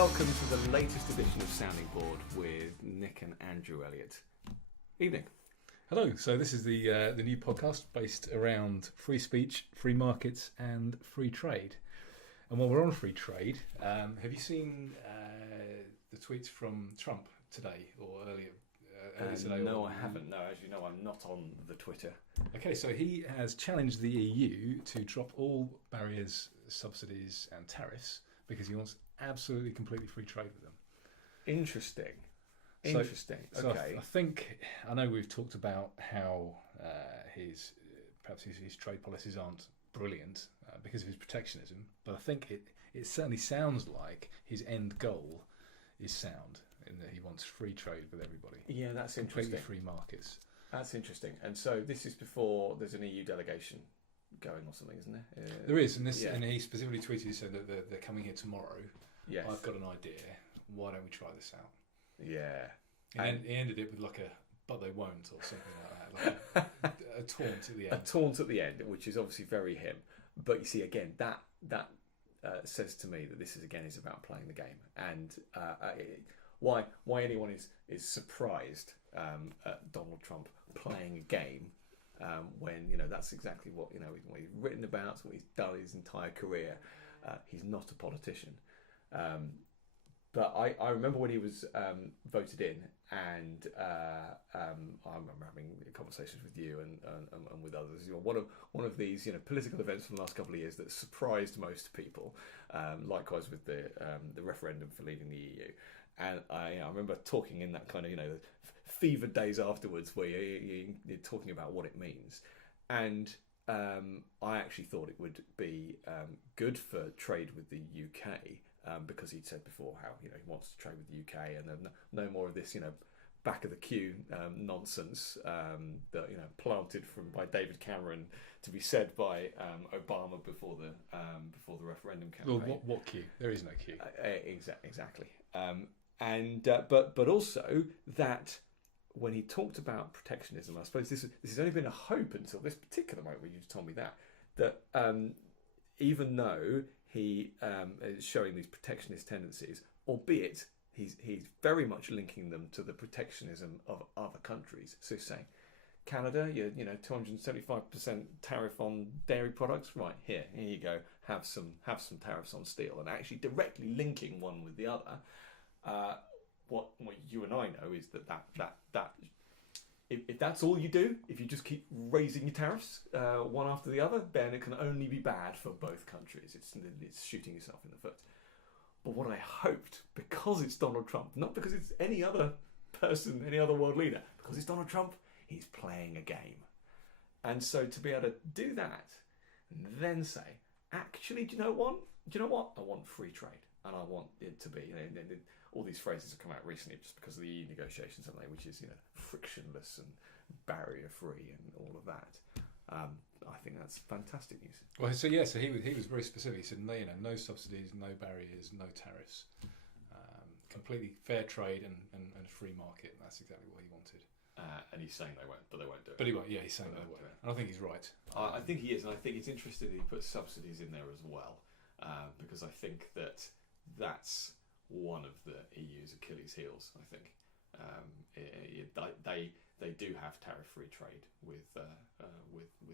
welcome to the latest edition of Sounding Board with Nick and Andrew Elliott. Evening. Hello. So this is the new podcast based around free speech, free markets, and free trade. And while we're on free trade, have you seen the tweets from Trump today or earlier today? No, I haven't. No, as you know, I'm not on the Twitter. Okay, so he has challenged the EU to drop all barriers, subsidies, and tariffs because he wants absolutely completely free trade with them. Interesting. So Okay. I know we've talked about how his trade policies aren't brilliant because of his protectionism, but I think it certainly sounds like his end goal is sound in that he wants free trade with everybody. Yeah, that's completely interesting. Free markets. That's interesting. And so this is before there's an EU delegation going or something, isn't there? There is, and he specifically tweeted, he said that they're coming here tomorrow. Yes. I've got an idea. Why don't we try this out? Yeah. And he ended it with like but they won't, or something like that. Like a taunt at the end. A taunt at the end, which is obviously very him. But you see, again, that says to me that this is about playing the game. And why anyone is surprised at Donald Trump playing a game when that's exactly what what he's written about, what he's done his entire career. He's not a politician. But I remember when he was voted in, and I remember having conversations with you and with others. One of these political events from the last couple of years that surprised most people. Likewise with the referendum for leaving the EU, and I remember talking in that kind of fevered days afterwards where you're talking about what it means, and I actually thought it would be good for trade with the UK. Because he'd said before how he wants to trade with the UK, and then no more of this back of the queue nonsense that planted by David Cameron to be said by Obama before the referendum campaign. Well, what queue? There is no queue. Exactly. But also that when he talked about protectionism, I suppose this has only been a hope until this particular moment where you told me that even though he is showing these protectionist tendencies, albeit he's very much linking them to the protectionism of other countries. So saying, Canada, 275% tariff on dairy products, right, here you go, have some tariffs on steel, and actually directly linking one with the other. What you and I know is that if that's all you do, if you just keep raising your tariffs one after the other, then it can only be bad for both countries. It's shooting yourself in the foot. But what I hoped, because it's Donald Trump, not because it's any other person, any other world leader, because it's Donald Trump, he's playing a game. And so to be able to do that, and then say, actually, do you know what? I want free trade, and I want it to be. All these phrases have come out recently just because of the EU negotiations, haven't they? Which is frictionless and barrier-free and all of that. I think that's fantastic news. Well, so he was very specific. He said no subsidies, no barriers, no tariffs, completely fair trade and a free market. And that's exactly what he wanted. And he's saying they won't, but they won't do it. But he won't. Yeah, he's saying they won't. And I think he's right. I think he is, and I think it's interesting that he puts subsidies in there as well, because I think that's one of the EU's Achilles heels. I think they do have tariff-free trade with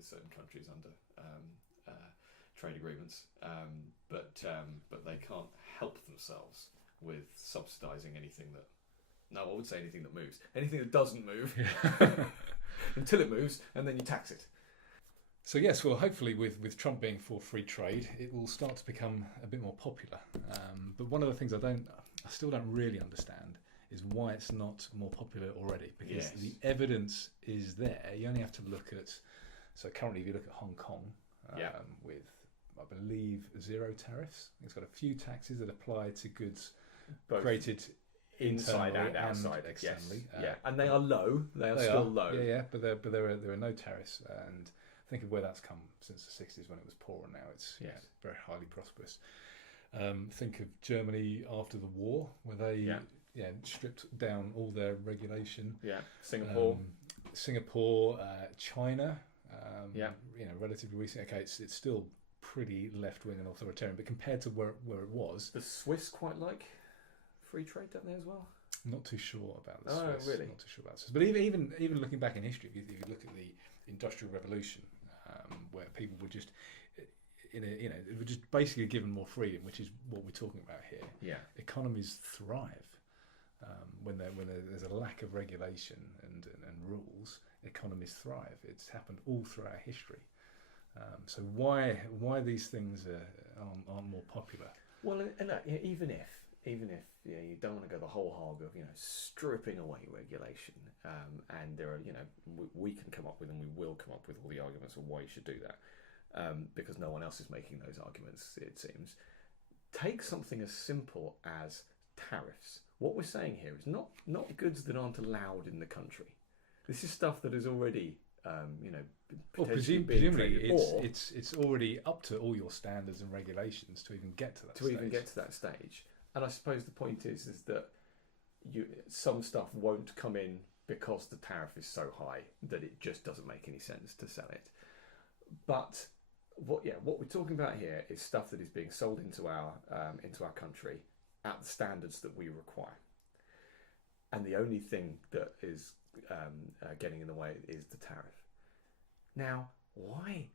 certain countries under trade agreements, but they can't help themselves with subsidising anything that. No, I would say anything that moves. Anything that doesn't move until it moves, and then you tax it. So yes, well, hopefully with Trump being for free trade, it will start to become a bit more popular. But one of the things I still don't really understand is why it's not more popular already. Because the evidence is there. You only have to look at. So currently, if you look at Hong Kong, with I believe 0 tariffs, it's got a few taxes that apply to goods created inside and outside, externally. Yes. And they are low. They are still low. Yeah. But there are no tariffs, and think of where that's come since the 60s when it was poor, and now it's very highly prosperous. Think of Germany after the war, where they stripped down all their regulation. Yeah, Singapore, China. Relatively recent. Okay, it's still pretty left wing and authoritarian, but compared to where it was, the Swiss quite like. free trade down there as well? Not too sure about the Oh, Swiss. really? Not too sure about the Swiss. But even looking back in history, if you look at the Industrial Revolution, where people were just they were just basically given more freedom, which is what we're talking about here. Yeah. Economies thrive when there's a lack of regulation and rules. Economies thrive. It's happened all throughout history. So why these things aren't more popular? Well, and even if you don't want to go the whole hog of stripping away regulation, and there are we can come up with, and we will come up with all the arguments of why you should do that, because no one else is making those arguments, it seems. Take something as simple as tariffs. What we're saying here is not goods that aren't allowed in the country. This is stuff that is already presumably it's already up to all your standards and regulations to even get to that stage. Even get to that stage. And I suppose the point is that some stuff won't come in because the tariff is so high that it just doesn't make any sense to sell it. But what we're talking about here is stuff that is being sold into our country at the standards that we require. And the only thing that is getting in the way is the tariff. Now, why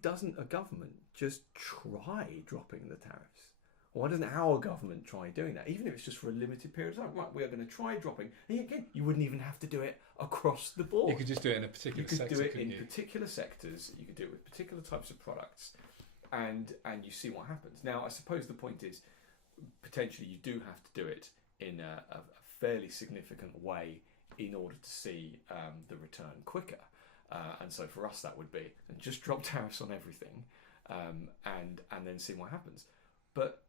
doesn't a government just try dropping the tariffs? Why doesn't our government try doing that? Even if it's just for a limited period of time. Right, we are going to try dropping. And again, you wouldn't even have to do it across the board. You could just do it in a particular sector. You could do it in particular sectors. You could do it with particular types of products, and you see what happens. Now, I suppose the point is, potentially you do have to do it in a fairly significant way in order to see the return quicker. And so for us, that would be just drop tariffs on everything, and then see what happens. But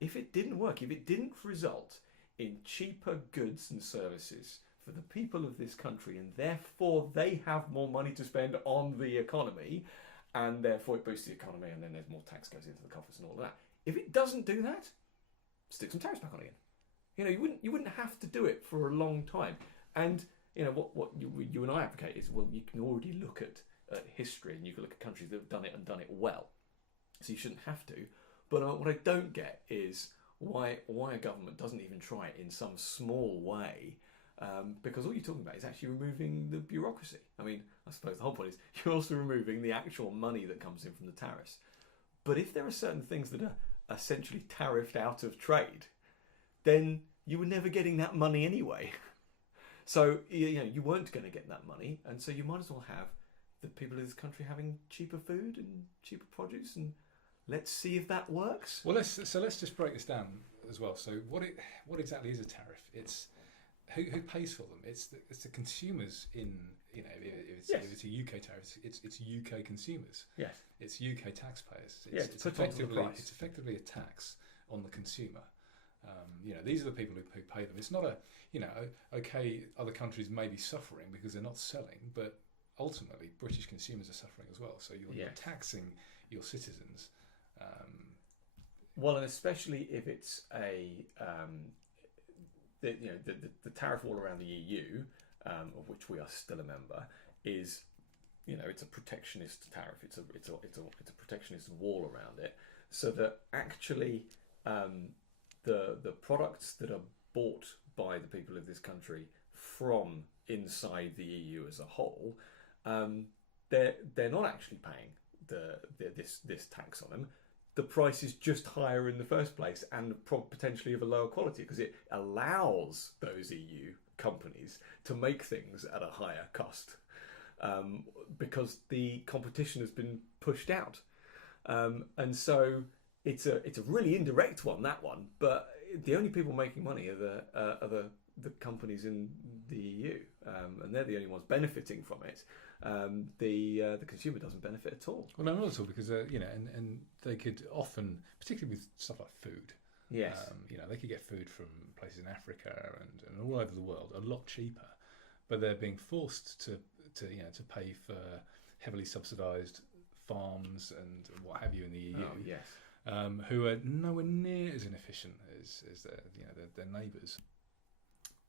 if it didn't work, if it didn't result in cheaper goods and services for the people of this country, and therefore they have more money to spend on the economy, and therefore it boosts the economy, and then there's more tax goes into the coffers and all of that. If it doesn't do that, stick some tariffs back on again. You wouldn't have to do it for a long time. And what you and I advocate is, well, you can already look at history, and you can look at countries that have done it and done it well. So you shouldn't have to. But what I don't get is why a government doesn't even try it in some small way, because all you're talking about is actually removing the bureaucracy. I mean, I suppose the whole point is you're also removing the actual money that comes in from the tariffs. But if there are certain things that are essentially tariffed out of trade, then you were never getting that money anyway. So you weren't going to get that money, and so you might as well have the people of this country having cheaper food and cheaper produce, and let's see if that works. Well, let's just break this down as well. So what exactly is a tariff? It's who pays for them? It's the consumers in if it's a UK tariff, it's UK consumers. Yes. It's UK taxpayers. It's effectively a tax on the consumer. These are the people who pay them. It's not okay, other countries may be suffering because they're not selling, but ultimately British consumers are suffering as well. So you're taxing your citizens. Well, and especially if it's the tariff all around the EU, of which we are still a member, is it's a protectionist tariff. It's a protectionist wall around it, so that actually the products that are bought by the people of this country from inside the EU as a whole, they're not actually paying this tax on them. The price is just higher in the first place, and potentially of a lower quality, because it allows those EU companies to make things at a higher cost, because the competition has been pushed out, and so it's a really indirect one, that one. But the only people making money are the companies in the EU, and they're the only ones benefiting from it. The consumer doesn't benefit at all. Well, no, not at all, because and they could often, particularly with stuff like food. Yes. They could get food from places in Africa and all over the world a lot cheaper, but they're being forced to pay for heavily subsidised farms and what have you in the EU. Oh, yes. Who are nowhere near as inefficient as their neighbours.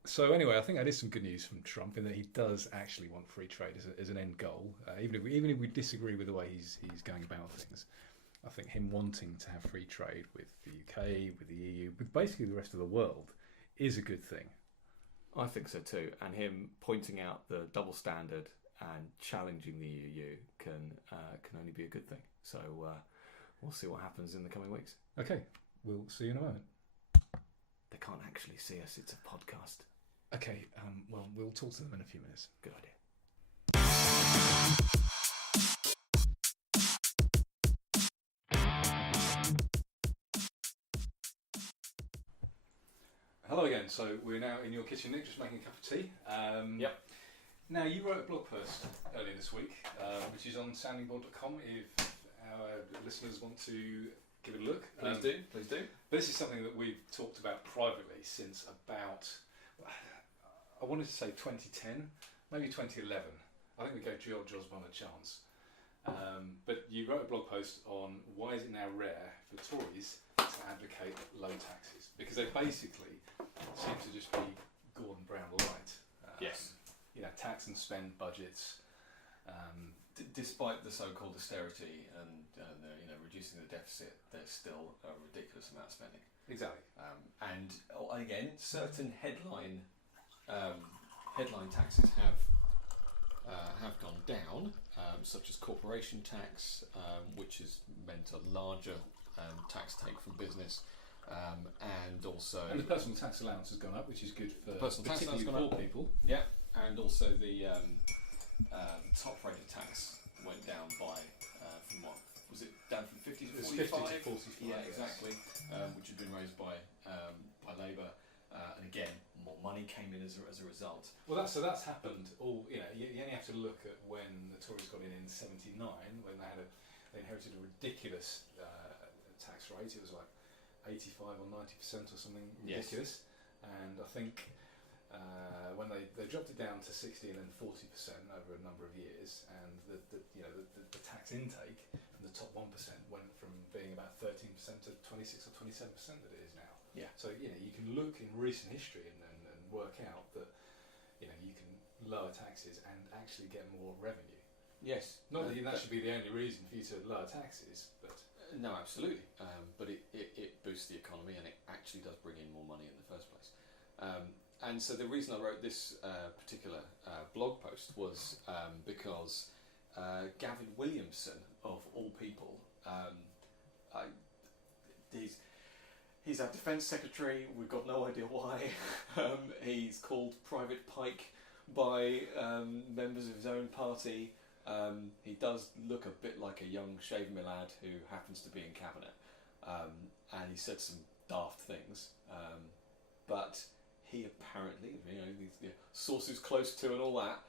So anyway, I think that is some good news from Trump in that he does actually want free trade as an end goal, even if we disagree with the way he's going about things. I think him wanting to have free trade with the UK, with the EU, with basically the rest of the world, is a good thing. I think so too. And him pointing out the double standard and challenging the EU can only be a good thing. So we'll see what happens in the coming weeks. Okay, we'll see you in a moment. They can't actually see us. It's a podcast. Okay, well, we'll talk to them in a few minutes. Good idea. Hello again. So we're now in your kitchen, Nick, just making a cup of tea. Yep. Now, you wrote a blog post earlier this week, which is on soundingboard.com if our listeners want to give it a look. Please do. This is something that we've talked about privately since about, I wanted to say 2010, maybe 2011. I think we gave George Osborne a chance. But you wrote a blog post on why is it now rare for Tories to advocate low taxes, because they basically seem to just be Gordon Brown light. Yes. You know, tax and spend budgets. Despite the so-called austerity and reducing the deficit, there's still a ridiculous amount of spending. Exactly. And again, certain headline taxes have gone down, such as corporation tax, which has meant a larger tax take from business, and also And the personal tax allowance has gone up, which is good for particularly poor people. Yeah, and also the top rate of tax went down by from what was it, down from 50 to 45? 50 to 45. Yeah, exactly. Which had been raised by Labour, and again more money came in as a result. Well, that's happened. All you only have to look at when the Tories got in '79, when they inherited a ridiculous tax rate. It was like 85 or 90% or something ridiculous. Yes. And I think when they dropped it down to 60 and then 40% over a number of years, and the tax intake from the top 1% went from being about 13% to 26 or 27% that it is now. Yeah. So you can look in recent history and work out that you can lower taxes and actually get more revenue. Yes. Not that that should be the only reason for you to lower taxes, but no, absolutely. But it boosts the economy and it actually does bring in more money in the first place. And so the reason I wrote this particular blog post was because Gavin Williamson, of all people, he's our Defence Secretary. We've got no idea why. He's called Private Pike by members of his own party. He does look a bit like a young shaven lad who happens to be in cabinet, and he said some daft things, but he apparently, these sources close to and all that,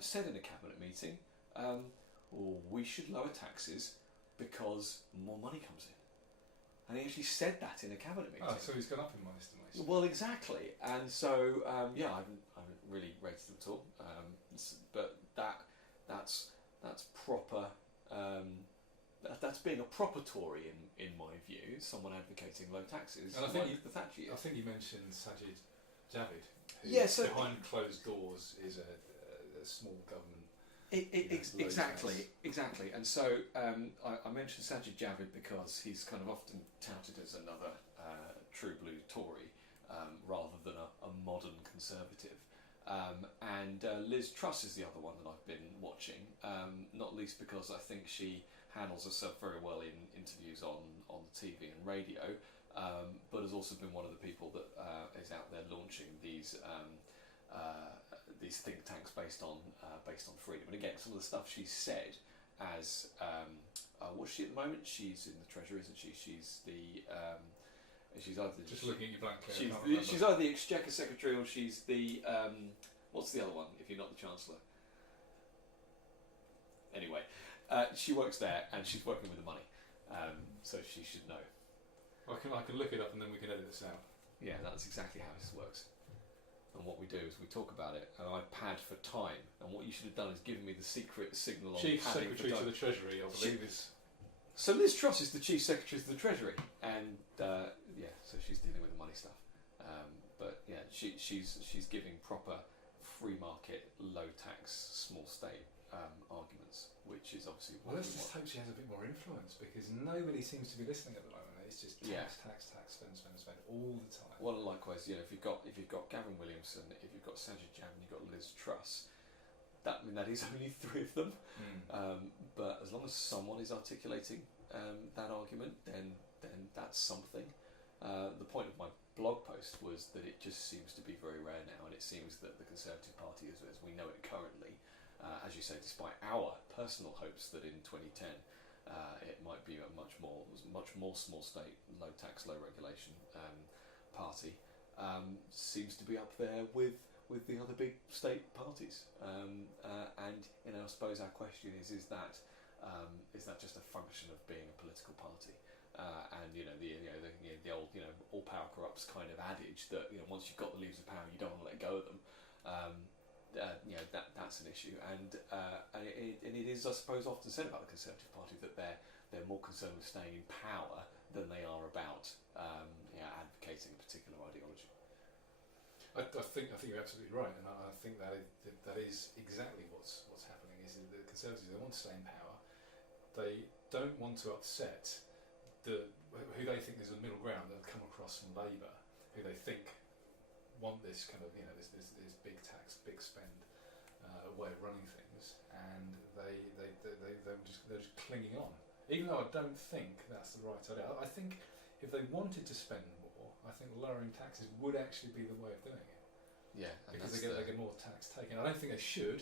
said in a cabinet meeting, we should lower taxes because more money comes in. And he actually said that in a cabinet meeting. Oh, so he's gone up in my estimation. Well, exactly. And so, I haven't really rated him at all. But that's proper. That's being a proper Tory in my view. Someone advocating low taxes. And I think I think you mentioned Sajid Javid, who behind closed doors is a small government. Exactly. And so I mentioned Sajid Javid because he's kind of often touted as another true blue Tory rather than a modern Conservative. And Liz Truss is the other one that I've been watching, not least because I think she handles herself very well in interviews on TV and radio, but has also been one of the people that is out there launching these think tanks based on freedom. And again, some of the stuff she's said as what's she at the moment? She's in the Treasury, isn't she? She's the she's either just looking at you blankly. She's either the Exchequer Secretary or she's the what's the other one? If you're not the Chancellor. Anyway, she works there and she's working with the money, so she should know. I can look it up and then we can edit this out. Yeah, that's exactly how this works. And what we do is we talk about it, and I pad for time. And what you should have done is given me the secret signal on Chief padding Secretary for time. to the Treasury, I believe is. So Liz Truss is the Chief Secretary to the Treasury, and so she's dealing with the money stuff. But yeah, she's giving proper free market, low tax, small state arguments, which is obviously Well, let's just hope she has a bit more influence, because nobody seems to be listening at the moment. It's just tax, spend all the time. Well, likewise, if you've got Gavin Williamson, if you've got Sajid Javid, you've got Liz Truss. That is only 3 of them. But as long as someone is articulating that argument, then that's something. The point of my blog post was that it just seems to be very rare now, and it seems that the Conservative Party, as we know it currently, as you say, despite our personal hopes that in 2010 it might be a much more small state, low tax, low regulation party, seems to be up there with the other big state parties. And I suppose our question is that just a function of being a political party? And the old all power corrupts kind of adage that once you've got the levers of power, you don't want to let go of them. That's an issue, and it is, I suppose, often said about the Conservative Party that they're more concerned with staying in power than they are about advocating a particular ideology. I think you're absolutely right, and I think that is exactly what's happening. Is that the Conservatives, they want to stay in power. They don't want to upset who they think is the middle ground that have come across from Labour, who they think want this kind of this big tax, big spend way of running things, and they're just clinging on. Even though I don't think that's the right idea. I think if they wanted to spend more, I think lowering taxes would actually be the way of doing it. Yeah, because they get more tax taken. I don't think they should,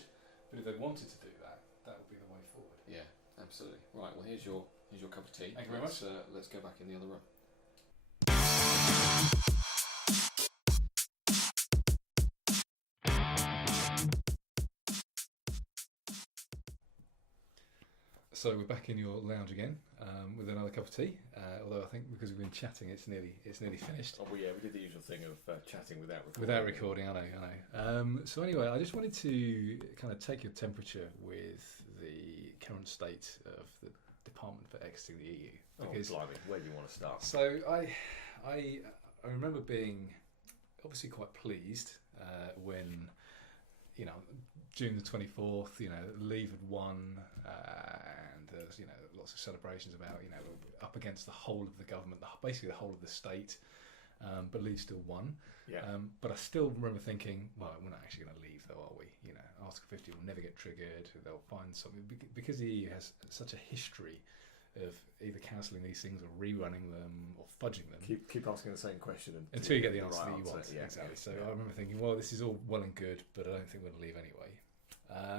but if they wanted to do that, that would be the way forward. Yeah, absolutely. Right. Well, here's your cup of tea. Thank you very much. Let's go back in the other room. So we're back in your lounge again with another cup of tea. Although I think because we've been chatting, it's nearly finished. Oh, well, yeah, we did the usual thing of chatting without recording. Without recording, I know. So anyway, I just wanted to kind of take your temperature with the current state of the Department for exiting the EU. Because, blimey, where do you want to start? So I remember being obviously quite pleased when, June the 24th, Leave had won, and there's lots of celebrations about up against the whole of the government, basically the whole of the state, but Leave still won. Yeah. But I still remember thinking, well, we're not actually going to leave, though, are we? Article 50 will never get triggered. They'll find something because the EU has such a history of either cancelling these things or rerunning them or fudging them. Keep asking the same question until you get the answer that you want. Yeah, exactly. So I remember thinking, well, this is all well and good, but I don't think we're going to leave anyway.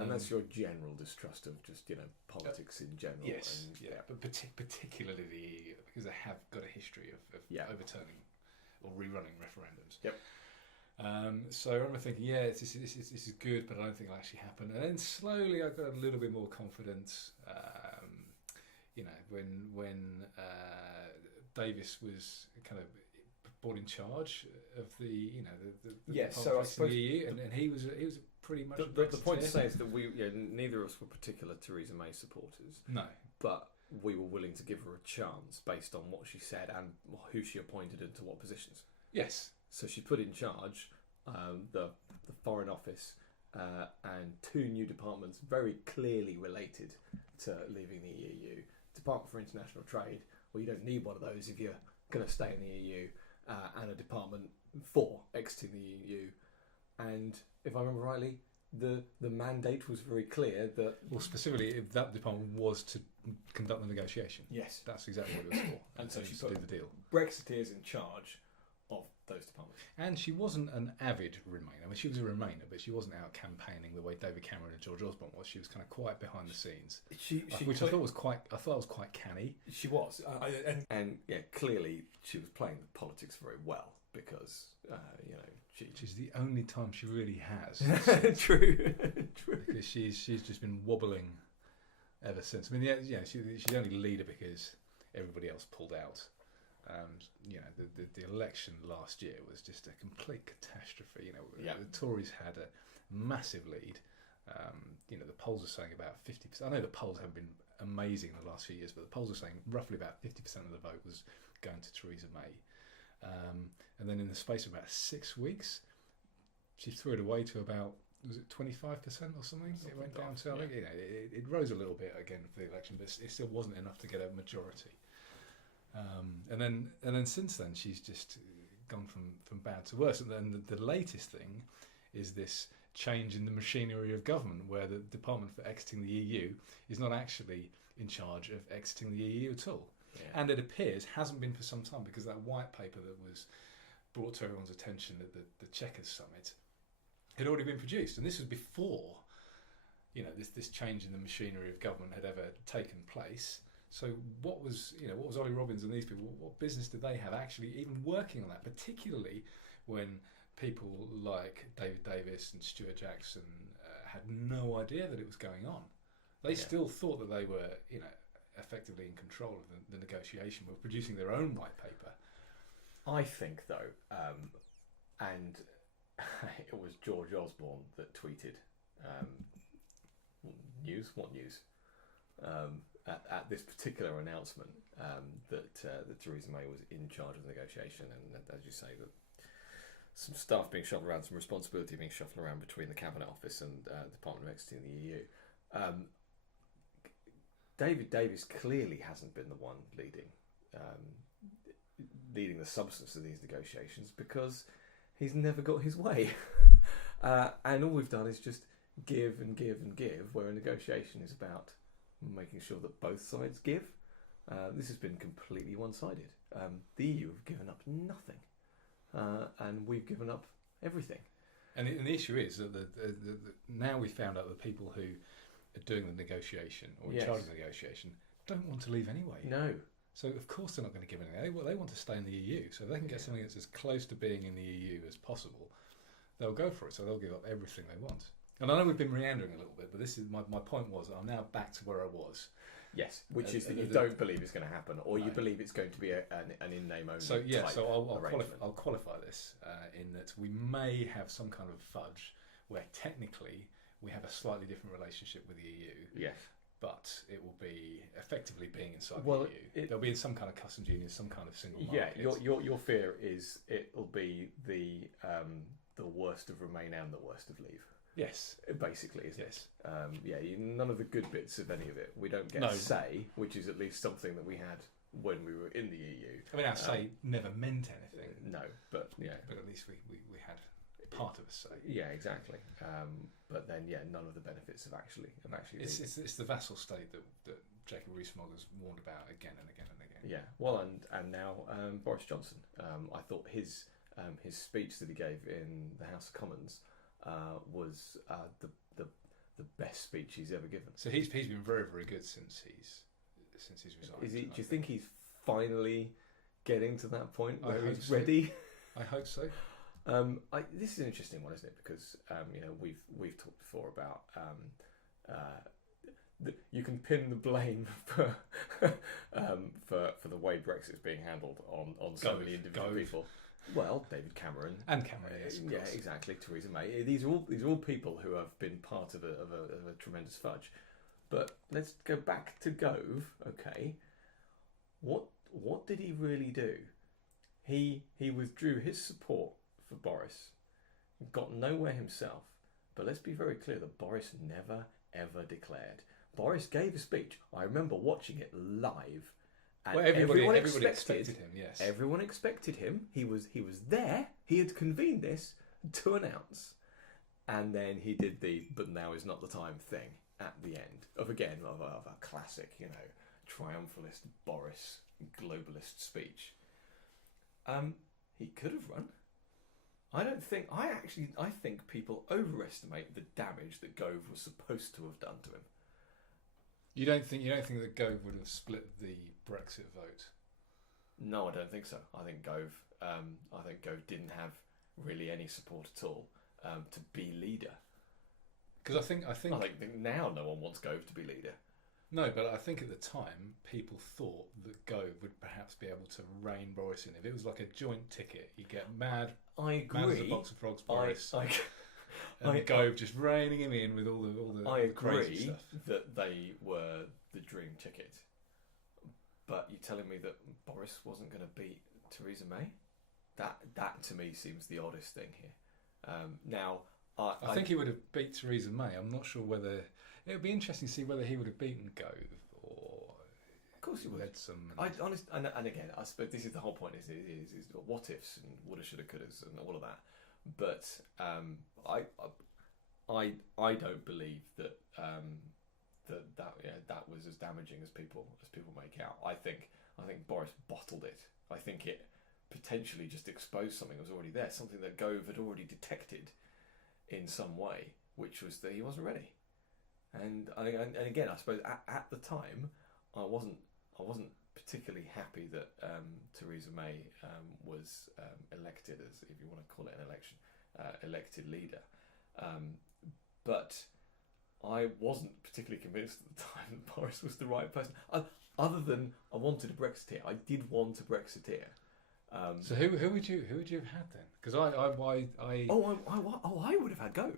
And that's your general distrust of just politics in general. Yes, and, but particularly the EU, because they have got a history of overturning or rerunning referendums. Yep. So I remember thinking, this is good, but I don't think it'll actually happen. And then slowly I got a little bit more confidence. When Davis was kind of brought in charge of the so I suppose the EU, and he was pretty much the point to say is that we neither of us were particular Theresa May supporters. No, but we were willing to give her a chance based on what she said and who she appointed into what positions. Yes. So she put in charge the Foreign Office and 2 new departments very clearly related to leaving the EU. Department for International Trade, well, you don't need one of those if you're going to stay in the EU, and a department for exiting the EU. And if I remember rightly, the mandate was very clear that... Well, specifically, if that department was to conduct the negotiation. Yes. That's exactly what it was for. And so she put do the deal. Brexiteers in charge of those departments. And she wasn't an avid Remainer. I mean, she was a Remainer, but she wasn't out campaigning the way David Cameron and George Osborne was. She was kind of quiet behind the scenes, which I thought was quite canny. She was, and clearly she was playing the politics very well because she's the only time she really has. True. Because she's just been wobbling ever since. I mean, she's only leader because everybody else pulled out. The election last year was just a complete catastrophe. The Tories had a massive lead. The polls are saying about 50%. I know the polls haven't been amazing in the last few years, but the polls are saying roughly about 50% of the vote was going to Theresa May. And then in the space of about 6 weeks, she threw it away to about was it 25% or something? It went down to, I think, yeah. it rose a little bit again for the election, but it still wasn't enough to get a majority. And then since then, she's just gone from bad to worse. And then the latest thing is this change in the machinery of government, where the Department for Exiting the EU is not actually in charge of exiting the EU at all. Yeah. And it appears hasn't been for some time, because that white paper that was brought to everyone's attention at the Chequers Summit had already been produced, and this was before this change in the machinery of government had ever taken place. So what was Ollie Robbins and these people, what business did they have actually even working on that, particularly when people like David Davis and Stuart Jackson had no idea that it was going on. They still thought that they were effectively in control of the negotiation, were producing their own white paper. I think though, and it was George Osborne that tweeted what news at this particular announcement that Theresa May was in charge of the negotiation, and as you say, that some stuff being shuffled around, some responsibility being shuffled around between the Cabinet Office and the Department of Exiting the EU. David Davis clearly hasn't been the one leading the substance of these negotiations, because he's never got his way. And all we've done is just give and give and give, where a negotiation is about making sure that both sides give. This has been completely one-sided. The EU have given up nothing, and we've given up everything. And the issue is that now we've found out that people who are doing the negotiation or in charge of the negotiation don't want to leave anyway. No. So of course they're not going to give anything. They want to stay in the EU. So if they can get something that's as close to being in the EU as possible, they'll go for it. So they'll give up everything they want. And I know we've been meandering a little bit, but this is my point was I'm now back to where I was. Yes, which is that you don't believe it's going to happen, or you believe it's going to be an in-name only. So yeah, type I'll qualify this in that we may have some kind of fudge where technically we have a slightly different relationship with the EU. Yes. But it will be effectively being inside the EU. There'll be some kind of customs union, some kind of single market. Yeah, your fear is it'll be the worst of Remain and the worst of Leave. Yes, basically, isn't it? None of the good bits of any of it. We don't get a say, which is at least something that we had when we were in the EU. I mean, our say never meant anything. No, but but at least we had part of a say. Yeah, exactly. But then, none of the benefits have actually. It's the vassal state that Jacob Rees-Mogg has warned about again and again and again. Yeah. Well, and now Boris Johnson. I thought his speech that he gave in the House of Commons was the best speech he's ever given. So he's been very, very good since he's resigned. Do you think he's finally getting to that point where he's ready? I hope so. This is an interesting one, isn't it? Because we've talked before about you can pin the blame for the way Brexit's being handled on so many individual people. Well, David Cameron and Cameron, yes, of course. Exactly. Theresa May. These are all people who have been part of a tremendous fudge. But let's go back to Gove. Okay, what did he really do? He withdrew his support for Boris, got nowhere himself. But let's be very clear that Boris never ever declared. Boris gave a speech. I remember watching it live. And everybody expected him. Yes, everyone expected him. He was there. He had convened this to announce, and then he did the "but now is not the time" thing at the end of a classic, triumphalist Boris globalist speech. He could have run. I think people overestimate the damage that Gove was supposed to have done to him. You don't think that Gove would have split the Brexit vote? No, I don't think so. I think Gove didn't have really any support at all to be leader. Because I think now no one wants Gove to be leader. No, but I think at the time people thought that Gove would perhaps be able to rein Boris in. If it was like a joint ticket, you get mad. I agree. Mad as a box of frogs, Boris. And Gove just reining him in with all the crazy stuff. That they were the dream ticket. But you're telling me that Boris wasn't going to beat Theresa May? That to me seems the oddest thing here. Now, I think he would have beat Theresa May. I'm not sure whether it would be interesting to see whether he would have beaten Gove or. Of course he would. And again, I suppose this is the whole point: is what ifs and woulda, shoulda, couldas, and all of that. But I don't believe that that was as damaging as people make out. I think Boris bottled it. I think it potentially just exposed something that was already there, something that Gove had already detected in some way, which was that he wasn't ready. And again, I suppose at the time, I wasn't particularly happy that Theresa May was elected, as if you want to call it an election, elected leader. But I wasn't particularly convinced at the time that Boris was the right person. Other than I wanted a Brexiteer, I did want a Brexiteer. So who would you have had then? Because I would have had Gove.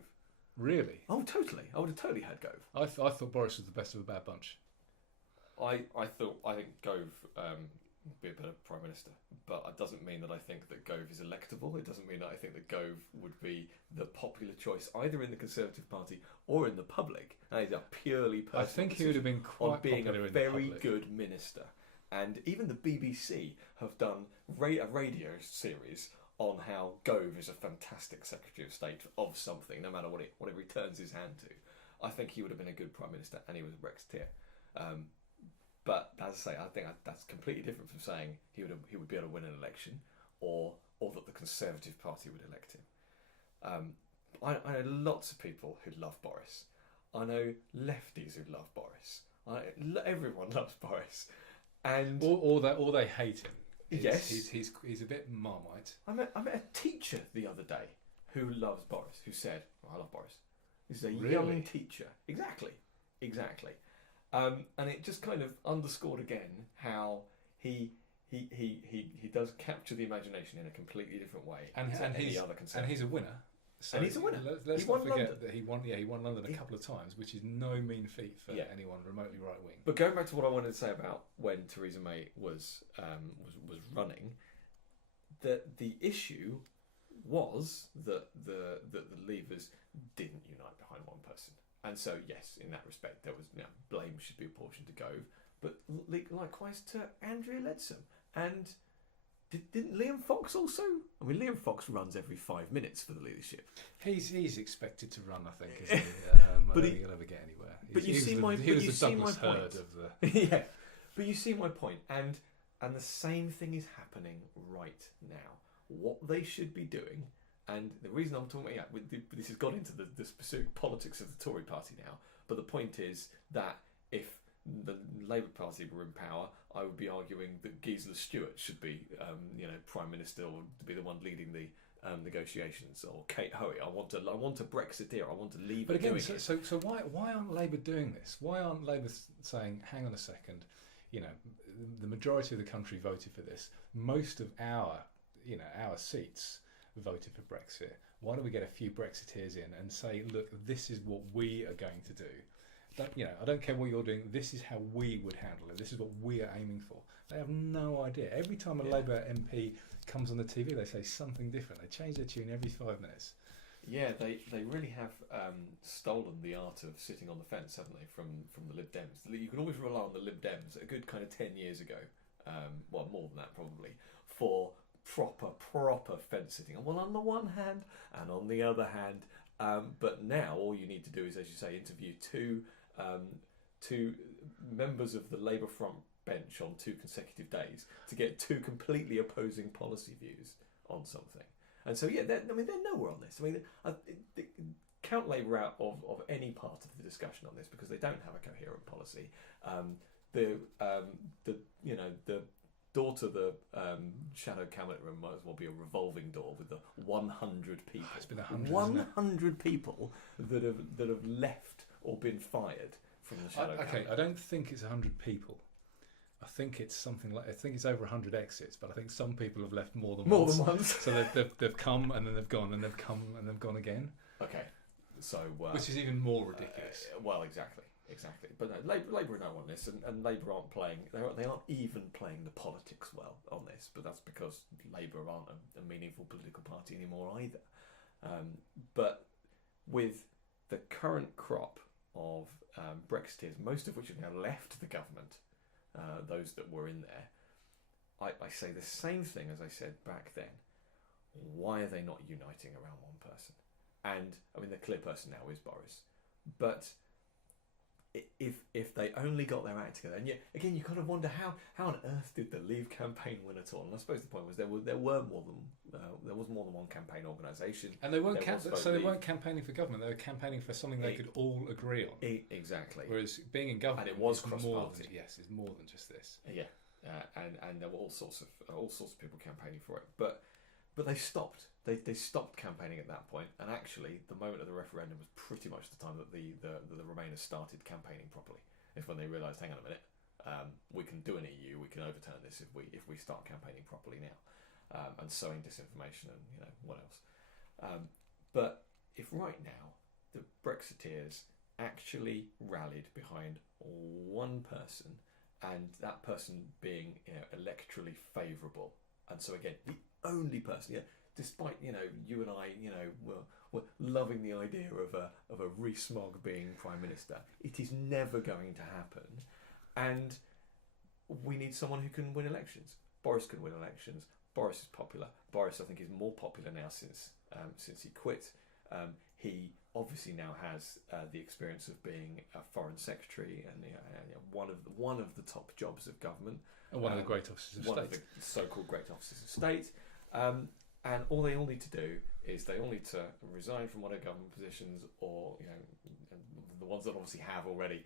Really? Oh, totally. I would have totally had Gove. I thought Boris was the best of a bad bunch. I think Gove would be a better Prime Minister, but it doesn't mean that I think that Gove is electable. It doesn't mean that I think that Gove would be the popular choice either in the Conservative Party or in the public. That is a purely personal I think he would have been quite on being popular a in the very public. good minister. And even the BBC have done a radio series on how Gove is a fantastic Secretary of State of something, no matter whatever he turns his hand to. I think he would have been a good Prime Minister, and he was a Brexiteer. But as I say, I think that's completely different from saying he would be able to win an election, or that the Conservative Party would elect him. I know lots of people who love Boris. I know lefties who love Boris. Everyone loves Boris. And or they hate him. Yes, he's a bit Marmite. I met a teacher the other day who loves Boris, who said, "I love Boris." This is a young teacher. Exactly. And it just kind of underscored again how he does capture the imagination in a completely different way. And he's a winner. So and he's a winner. Let's not forget that he won London a couple of times, which is no mean feat for anyone remotely right wing. But going back to what I wanted to say about when Theresa May was running, the issue was that the Leavers didn't unite behind one person, and so yes, in that respect, there was blame should be apportioned to Gove, but likewise to Andrea Leadsom. And didn't Liam Fox also? I mean, Liam Fox runs every 5 minutes for the leadership. He's expected to run, I think, isn't he? I don't think he'll ever get anywhere. He was the Douglas Hurd of the... Yeah, but you see my point, and the same thing is happening right now. What they should be doing, and the reason I'm talking about this has got into the specific politics of the Tory party now, but the point is that if the Labour Party were in power, I would be arguing that Gisela Stewart should be, Prime Minister, or to be the one leading the negotiations, or Kate Hoey. I want a Brexiteer. I want to leave. But again, so why aren't Labour doing this? Why aren't Labour saying, "Hang on a second, the majority of the country voted for this. Most of our seats voted for Brexit. Why don't we get a few Brexiteers in and say, look, this is what we are going to do." I don't care what you're doing. This is how we would handle it. This is what we are aiming for. They have no idea. Every time a Labour MP comes on the TV, they say something different. They change their tune every 5 minutes. Yeah, they really have stolen the art of sitting on the fence, haven't they, from the Lib Dems. You can always rely on the Lib Dems a good kind of 10 years ago, more than that probably, for proper fence sitting. Well, on the one hand and on the other hand, but now all you need to do is, as you say, interview two members of the Labour front bench on 2 consecutive days to get 2 completely opposing policy views on something. And so they're nowhere on this. I mean, count Labour out of any part of the discussion on this because they don't have a coherent policy. The door to the shadow cabinet room might as well be a revolving door with the 100 people. It's been 100. 100 people that have left or been fired from the shadow cabinet. I don't think it's 100 people. I think it's over 100 exits, but I think some people have left more than once. So they've come and then they've gone, and they've come and they've gone again. Okay, so which is even more ridiculous. Well, exactly. But no, Labour are no on this, and Labour aren't playing. They aren't even playing the politics well on this. But that's because Labour aren't a meaningful political party anymore either. But with the current crop of Brexiteers, most of which have now left the government, those that were in there, I say the same thing as I said back then. Why are they not uniting around one person? And I mean, the clear person now is Boris, but if they only got their act together, and yet again, you kind of wonder how on earth did the Leave campaign win at all? And I suppose the point was there was more than one campaign organisation, and they weren't they weren't campaigning for government; they were campaigning for something they could all agree on. Exactly. Whereas being in government, and it was cross-party. Yes, it's more than just this. Yeah, and there were all sorts of people campaigning for it, but they stopped. They stopped campaigning at that point, and actually, the moment of the referendum was pretty much the time that the Remainers started campaigning properly. It's when they realised, hang on a minute, we can do an EU, we can overturn this if we start campaigning properly now, and sowing disinformation and what else. But if right now the Brexiteers actually rallied behind one person, and that person being electorally favourable, and so again the only person, despite you and I were loving the idea of a Rees-Mogg being Prime Minister, it is never going to happen, and we need someone who can win elections. Boris can win elections. Boris is popular. Boris, I think, is more popular now since he quit. He obviously now has the experience of being a foreign secretary and one of the top jobs of government, and one of the great offices of state, one of the so-called great offices of state. And all they all need to do is they all need to resign from one of their government positions, or the ones that obviously have already,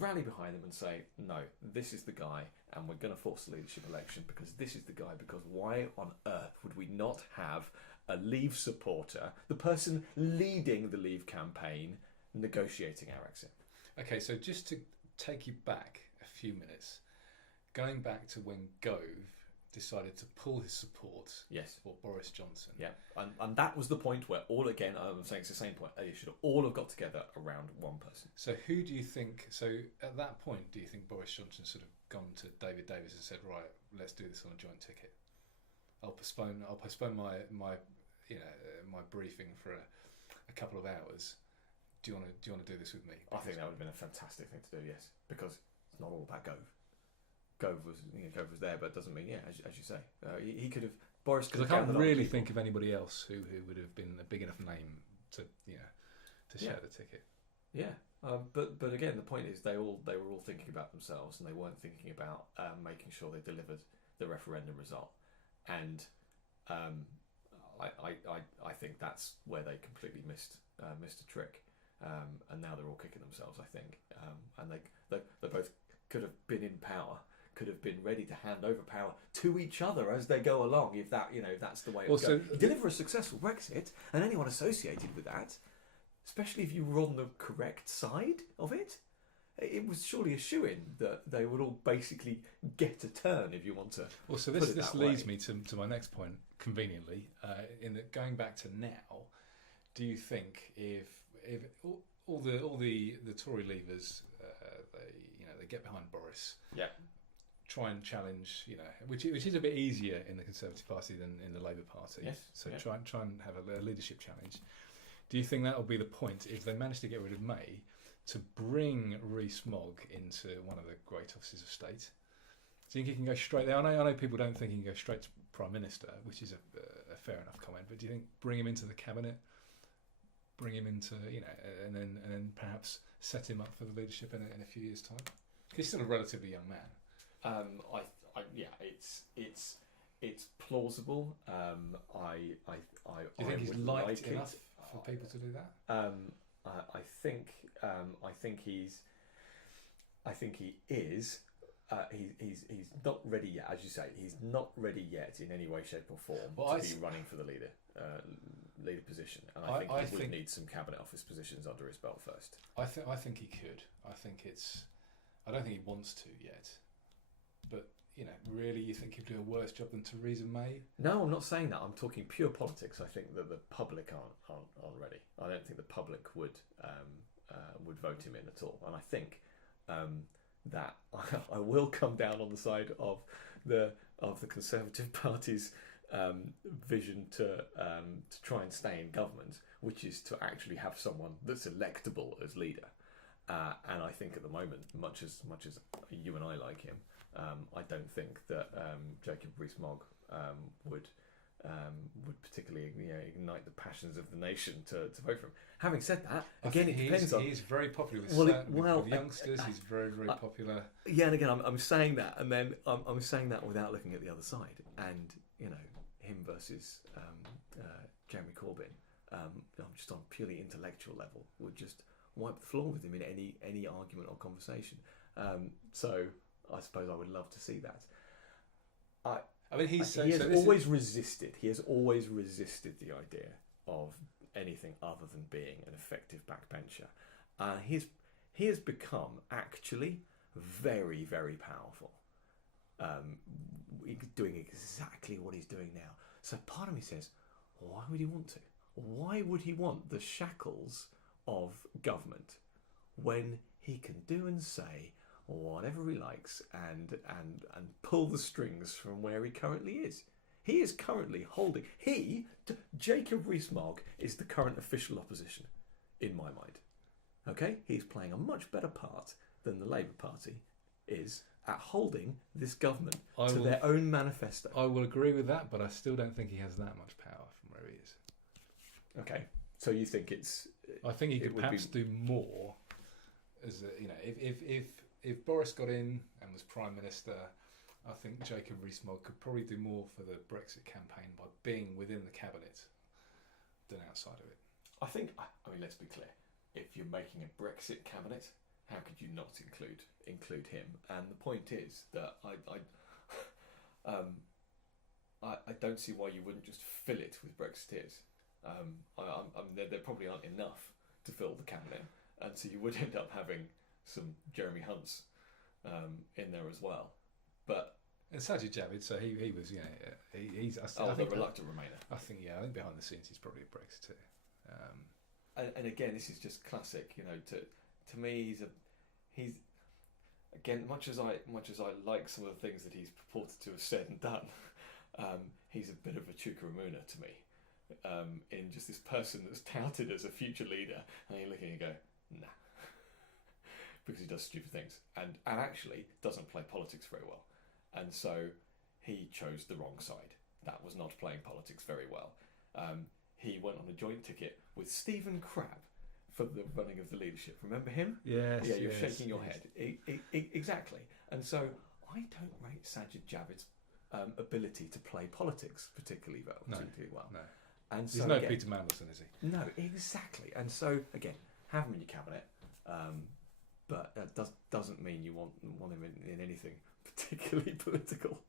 rally behind them and say, no, this is the guy, and we're going to force the leadership election because this is the guy. Because why on earth would we not have a Leave supporter, the person leading the Leave campaign, negotiating our exit? Okay, so just to take you back a few minutes, going back to when Gove decided to pull his support for Boris Johnson. Yeah, and that was the point where I'm saying it's the same point, they should have all have got together around one person. So who do you think, at that point, do you think Boris Johnson should have gone to David Davis and said, right, let's do this on a joint ticket? I'll postpone my briefing for a couple of hours. Do you want to do this with me? I think that would have been a fantastic thing to do, yes, because it's not all about Gove. Gove was there, but it doesn't mean, as you say, he could have. Boris could have. Because I can't really think of anybody else who would have been a big enough name to share the ticket. Yeah, but again, the point is they were all thinking about themselves, and they weren't thinking about making sure they delivered the referendum result. And I think that's where they completely missed a trick. And now they're all kicking themselves, I think. And they both could have been in power, could have been ready to hand over power to each other as they go along, if that's the way it goes. Deliver a successful Brexit, and anyone associated with that, especially if you were on the correct side of it, it was surely a shoo-in that they would all basically get a turn, if you want to. Well, so this leads me to my next point, conveniently, in that going back to now, do you think if all the Tory leavers, they get behind Boris, try and challenge, which is a bit easier in the Conservative Party than in the Labour Party. Yes. So try and have a leadership challenge. Do you think that will be the point if they manage to get rid of May, to bring Rees-Mogg into one of the great offices of state? Do you think he can go straight there? I know people don't think he can go straight to Prime Minister, which is a fair enough comment. But do you think bring him into the cabinet, bring him into and then perhaps set him up for the leadership in a few years' time? He's still a relatively young man. It's plausible. Do you think he's liked enough for people to do that? I think he is. He's not ready yet, as you say. He's not ready yet in any way, shape, or form to be running for the leader position. And I think he would need some cabinet office positions under his belt first. I think he could. I don't think he wants to yet. But really, you think he'd do a worse job than Theresa May? No, I'm not saying that. I'm talking pure politics. I think that the public aren't ready. I don't think the public would vote him in at all. And I think that I will come down on the side of the Conservative Party's vision to try and stay in government, which is to actually have someone that's electable as leader. And I think at the moment, much as you and I like him, I don't think that Jacob Rees-Mogg would particularly ignite the passions of the nation to vote for him. Having said that, again, it depends on. He's very popular with, with youngsters. He's very popular. Yeah, and again, I'm saying that, and then I'm saying that without looking at the other side, and him versus Jeremy Corbyn. Just on a purely intellectual level, would just wipe the floor with him in any argument or conversation. So I suppose I would love to see that. I mean, he has always resisted. He has always resisted the idea of anything other than being an effective backbencher. He has become actually very, very powerful, doing exactly what he's doing now. So part of me says, why would he want to? Why would he want the shackles of government when he can do and say whatever he likes and pull the strings from where he currently is? He is currently holding. Jacob Rees-Mogg is the current official opposition, in my mind. Okay, he's playing a much better part than the Labour Party is at holding this government to their own manifesto. I will agree with that, but I still don't think he has that much power from where he is. Okay, so you think it's? I think he could perhaps do more. As if Boris got in and was Prime Minister, I think Jacob Rees-Mogg could probably do more for the Brexit campaign by being within the cabinet than outside of it. I mean, let's be clear. If you're making a Brexit cabinet, how could you not include him? And the point is that I don't see why you wouldn't just fill it with Brexiteers. There probably aren't enough to fill the cabinet, and so you would end up having some Jeremy Hunts in there as well. But and Sajid Javid, so he was he's I think the reluctant Remainer. I think behind the scenes he's probably a Brexiteer. And again, this is just classic. To me, he's again much as I like some of the things that he's purported to have said and done. He's a bit of a Chukwuemeka to me, in just this person that's touted as a future leader, and you're looking and go, nah, because he does stupid things and actually doesn't play politics very well, and so he chose the wrong side. That was not playing politics very well. He went on a joint ticket with Stephen Crabb for the running of the leadership. Remember him? Yes. Yeah, you're shaking your head. Exactly. And so I don't rate Sajid Javid's ability to play politics particularly well. No. No. And He's so, no again, Peter Mandelson, is he? No, exactly. And so again, have him in your cabinet, but that doesn't mean you want him in anything particularly political.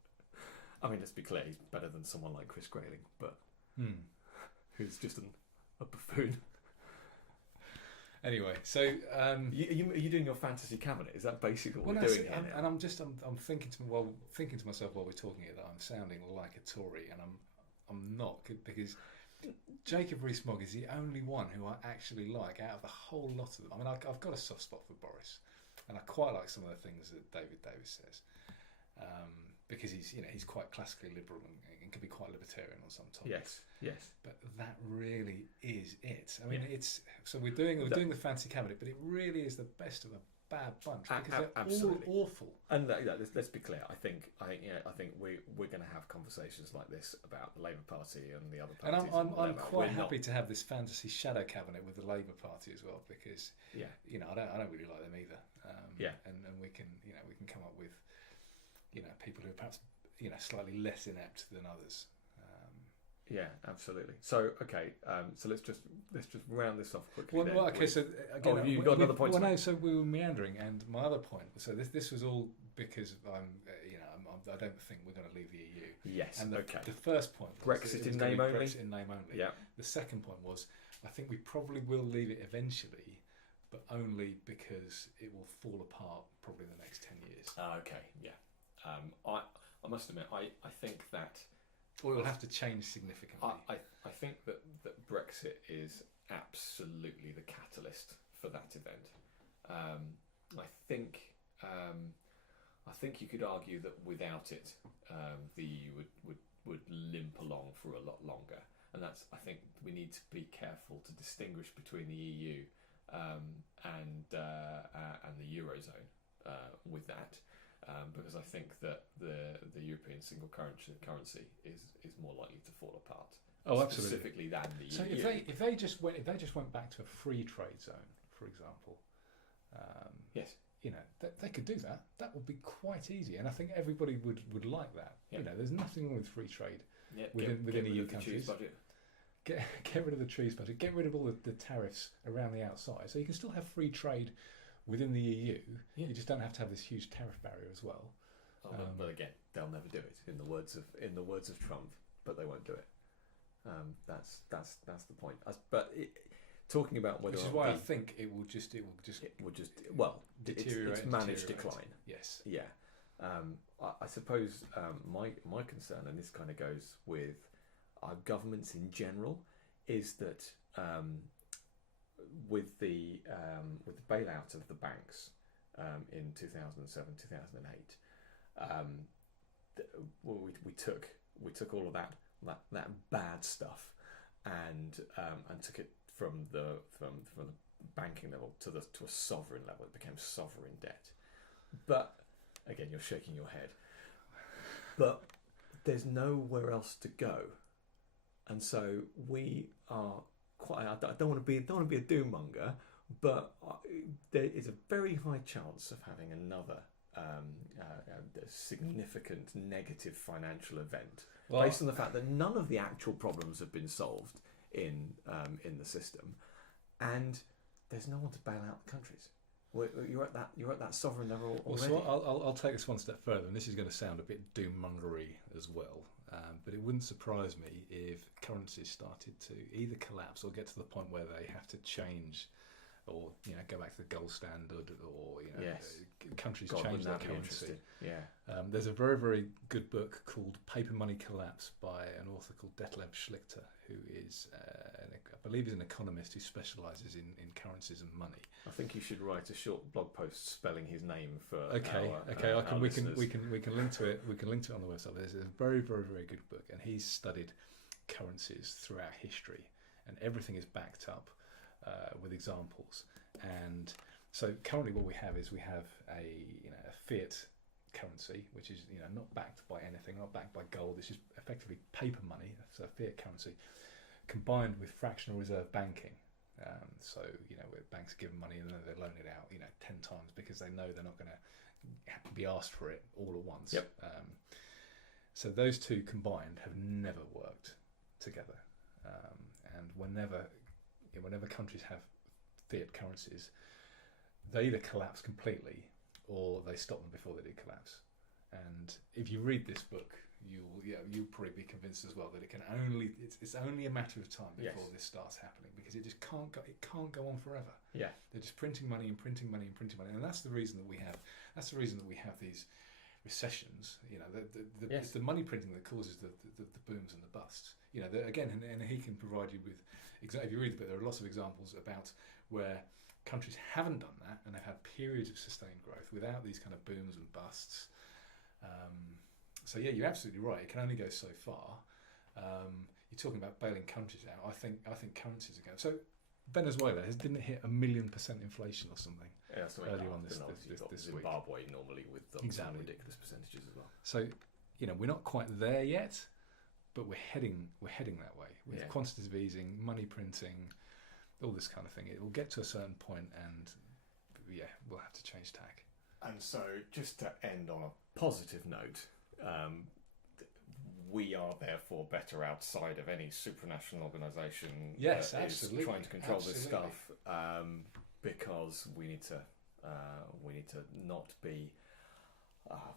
I mean, let's be clear, he's better than someone like Chris Grayling, but who's just a buffoon. Anyway, so are you doing your fantasy cabinet? Is that basically what we're doing here now? And I'm thinking to myself while we're talking it that I'm sounding like a Tory, and I'm not, because Jacob Rees-Mogg is the only one who I actually like out of the whole lot of them. I mean, I've got a soft spot for Boris, and I quite like some of the things that David Davis says, because he's quite classically liberal and can be quite libertarian on some topics. Yes. But that really is it. I mean, we're doing the fancy cabinet, but it really is the best of a bad bunch because they're absolutely all awful. And let's be clear. I think we're going to have conversations like this about the Labour Party and the other parties. And I'm quite happy to have this fantasy shadow cabinet with the Labour Party as well, because I don't really like them either. And we can come up with people who are perhaps slightly less inept than others. Yeah, absolutely. So so let's just round this off quickly. So again, you've got another point. So we were meandering, and my other point. So this was all because I don't think we're going to leave the EU. Yes. And the first point was Brexit in name only. Brexit in name only. Yeah. The second point was I think we probably will leave it eventually, but only because it will fall apart probably in the next 10 years. Okay. Yeah. I must admit, I think that. Or it will have to change significantly. I think that Brexit is absolutely the catalyst for that event. I think you could argue that without it, the EU would limp along for a lot longer. and that's, I think we need to be careful to distinguish between the EU and the Eurozone with that, because I think that the European single currency is more likely to fall apart. Oh, absolutely. Specifically than the EU. So if they just went back to a free trade zone, for example, yes, they could do that. That would be quite easy, and I think everybody would like that. Yeah. There's nothing wrong with free trade within get EU rid of the countries. cheese budget. Get rid of the trees budget. Get rid of all the tariffs around the outside, so you can still have free trade within the EU. Yeah. You just don't have to have this huge tariff barrier as well. But again, they'll never do it. In the words of Trump, but they won't do it. That's the point. Talking about whether, which is why I think it will just deteriorate. It's managed decline. Yes. Yeah. I suppose my concern, and this kind of goes with our governments in general, is that with the bailout of the banks in 2007, 2008, we took all of that bad stuff and took it from the banking level to a sovereign level. It became sovereign debt. But again, you're shaking your head. But there's nowhere else to go, and so we are quite. I don't want to be a doom monger, but there is a very high chance of having another significant negative financial event, based on the fact that none of the actual problems have been solved in the system, and there's no one to bail out the countries. You're at that sovereign level already. Well, so I'll take this one step further, and this is going to sound a bit doom-mongery as well, but it wouldn't surprise me if currencies started to either collapse or get to the point where they have to change, or go back to the gold standard, or countries change their currency. Yeah. There's a very, very good book called Paper Money Collapse by an author called Detlef Schlichter, who is, I believe, he's an economist who specialises in currencies and money. I think you should write a short blog post spelling his name for we can link to it. We can link to it on the website. There's a very, very, very good book, and he's studied currencies throughout history, and everything is backed up with examples. And so currently, what we have a fiat currency, which is not backed by anything, not backed by gold. It's just effectively paper money. So fiat currency combined with fractional reserve banking. So where banks give money and then they loan it out 10 times because they know they're not going to be asked for it all at once. Yep. So those two combined have never worked together, and whenever countries have fiat currencies, they either collapse completely or they stop them before they do collapse. And if you read this book, you'll probably be convinced as well that it's only a matter of time before this starts happening, because it just can't go on forever. Yeah, they're just printing money and printing money and printing money, and that's the reason that we have these recessions. It's the money printing that causes the booms and the busts. Again, and he can provide you with. If you read the book, there are lots of examples about where countries haven't done that and they've had periods of sustained growth without these kind of booms and busts. So you're absolutely right. It can only go so far. You're talking about bailing countries out. I think currencies are going. So Venezuela didn't it hit 1,000,000% inflation or something earlier on this week. Zimbabwe normally with exactly ridiculous percentages as well. So we're not quite there yet, but we're heading that way with quantitative easing, money printing, all this kind of thing. It will get to a certain point, and we'll have to change tack. And so, just to end on a positive note, we are therefore better outside of any supranational organisation that is trying to control this stuff, because we need to not be.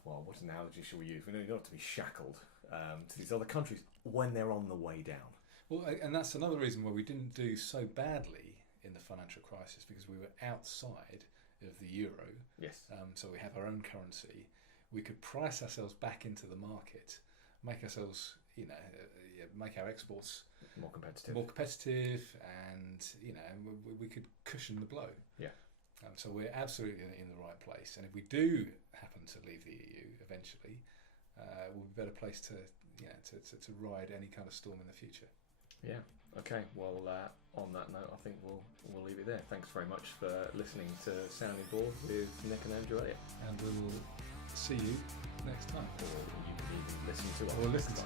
What analogy should we use? We need not to be shackled to these other countries when they're on the way down. Well, and that's another reason why we didn't do so badly in the financial crisis, because we were outside of the euro. Yes. So we have our own currency. We could price ourselves back into the market, make ourselves, make our exports more competitive, and we could cushion the blow. Yeah. So we're absolutely in the right place. And if we do happen to leave the EU eventually, we'll be a better place to ride any kind of storm in the future. Yeah. Okay. Well, on that note, I think we'll leave it there. Thanks very much for listening to Sounding Board with Nick and Andrew Elliott. And we'll see you next time. Or you can even listen to us. Or listen to